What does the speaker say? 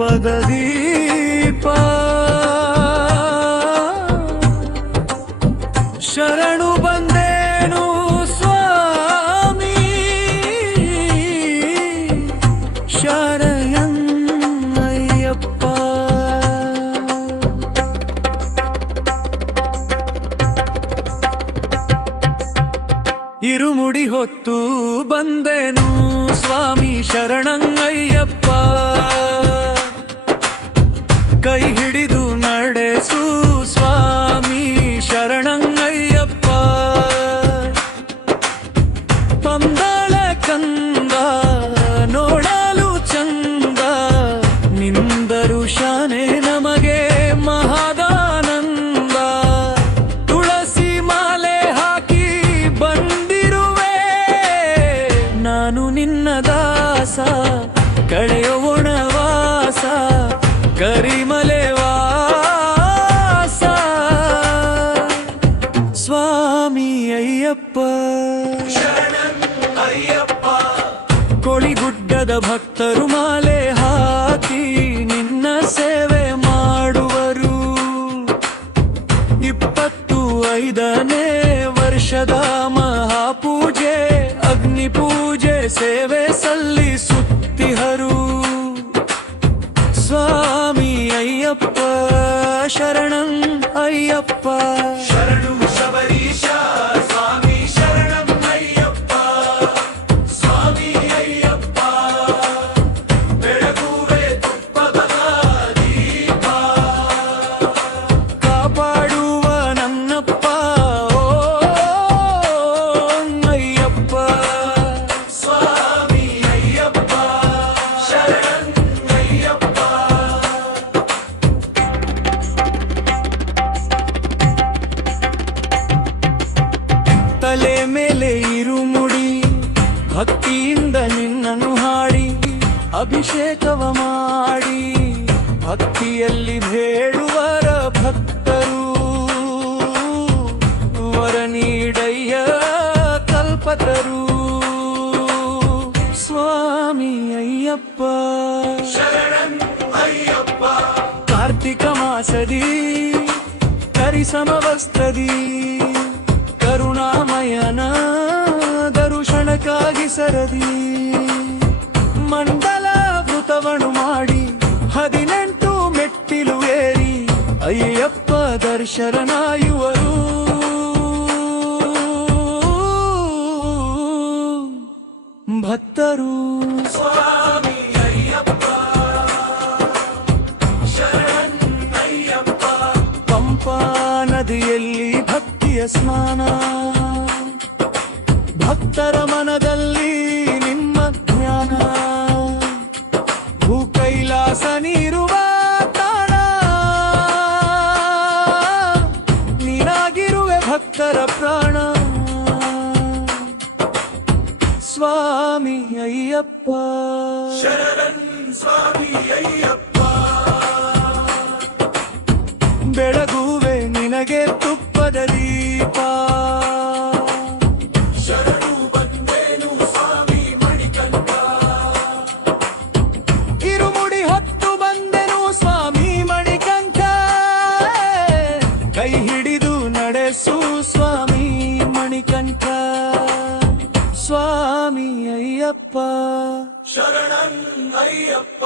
ರೂಪದ ದೀಪ ಶರಣು ಬಂದೇನು ಸ್ವಾಮಿ ಶರಣಯ್ಯಪ್ಪ. ಇರುಮುಡಿ ಹೊತ್ತು ಬಂದೇನು ಸ್ವಾಮಿ ಶರಣಯ್ಯಪ್ಪ. ಕೈ ಹಿಡಿದು ನಡೆಸು ಸ್ವಾಮಿ ಶರಣಯ್ಯಪ್ಪ. ಪಂದಳ ಕಂದ ನೋಡಲು ಚಂದ ನಿಂದರು ಶಾನೆ ನಮಗೆ ಮಹದಾನಂದ. ತುಳಸಿ ಮಾಲೆ ಹಾಕಿ ಬಂದಿರುವೆ ನಾನು ನಿನ್ನ ದಾಸ ಕಳೆಯೋ ವನವಾಸ ಕರಿಮಲೆ ವಾಸ ಸ್ವಾಮಿ ಅಯ್ಯಪ್ಪ ಶರಣಯ್ಯಪ್ಪ. ಕೋಳಿಗುಡ್ಡದ ಭಕ್ತರು ಮಾಲೆ ಹಾಕಿ ನಿನ್ನ ಸೇವೆ ಮಾಡುವರು. 25ನೇ ವರ್ಷದ ಮಹಾಪೂಜೆ ಅಗ್ನಿ ಪೂಜೆ ಸೇವೆ ಸಲ್ಲಿಸುತ್ತಿಹರು ಸ್ವಾಮಿ ಅಯ್ಯಪ್ಪ ಶರಣಂ ಅಯ್ಯಪ್ಪ. ಶರಣು ಶಬರೀಶ ಸ್ವಾಮಿ ಶರಣಂ ಅಯ್ಯಪ್ಪ. ಸ್ವಾಮಿ ಅಯ್ಯಪ್ಪ ಬೆಳಗುವೆ ತುಪ್ಪದ ದೀಪ ಕಾಪಾಡುವ ನನ್ನಪ್ಪ ಓ ಅಯ್ಯಪ್ಪ. ಸ್ವಾಮಿ ಅಯ್ಯಪ್ಪ ಶರಣಂ ಅಯ್ಯಪ್ಪ. ತಲೆ ಮೇಲೆ ಇರುಮುಡಿ ಭಕ್ತಿಯಿಂದ ನಿನ್ನನ್ನು ಹಾಡಿ ಅಭಿಷೇಕವ ಮಾಡಿ ಭಕ್ತಿಯಲ್ಲಿ ಬೇಡುವರ ಭಕ್ತರು ವರ ನೀಡಯ್ಯ ಕಲ್ಪತರು ಸ್ವಾಮಿ ಅಯ್ಯಪ್ಪ ಶರಣಂ ಅಯ್ಯಪ್ಪ. ಕಾರ್ತಿಕ ಮಾಸದಿ ಕರಿಸಮವಸ್ತದಿ ಕರುಣಾಮಯನ ದರುಶನಕ್ಕಾಗಿ ಸರದಿ ಮಂಡಲ ವೃತವನು ಮಾಡಿ 18 ಮೆಟ್ಟಿಲು ಏರಿ ಅಯ್ಯಪ್ಪ ದರ್ಶನಾಯುವರು ಭಕ್ತರು ಸ್ವಾಮಿ ಅಯ್ಯಪ್ಪ ಶರಣಯ್ಯಪ್ಪ. ಪಂಪಾ ನದಿಯಲ್ಲಿ ಭಕ್ತಿಯ ಸ್ನಾನ ಭಕ್ತರ ಮನದಲ್ಲಿ ನಿಮ್ಮ ಜ್ಞಾನ. ಭೂ ಕೈಲಾಸ ನೀರುವ ತಾಣ ನೀನಾಗಿರುವೆ ಭಕ್ತರ ಪ್ರಾಣ ಸ್ವಾಮಿ ಅಯ್ಯಪ್ಪ ಶರಣಂ ಸ್ವಾಮಿ ಅಯ್ಯಪ್ಪ. ಬೆಳಗುವೆ ನಿನಗೆ ತುಪ್ಪದ ದೀಪ ಶರಣು ಬಂದೇನು ಸ್ವಾಮಿ ಮಣಿಕಂಠ. ಇರುಮುಡಿ ಹೊತ್ತು ಬಂದೆನು ಸ್ವಾಮಿ ಮಣಿಕಂಠ. ಕೈ ಹಿಡಿದು ನಡೆಸು ಸ್ವಾಮಿ ಮಣಿಕಂಠ ಸ್ವಾಮಿ ಅಯ್ಯಪ್ಪ ಶರಣಂ ಅಯ್ಯಪ್ಪ.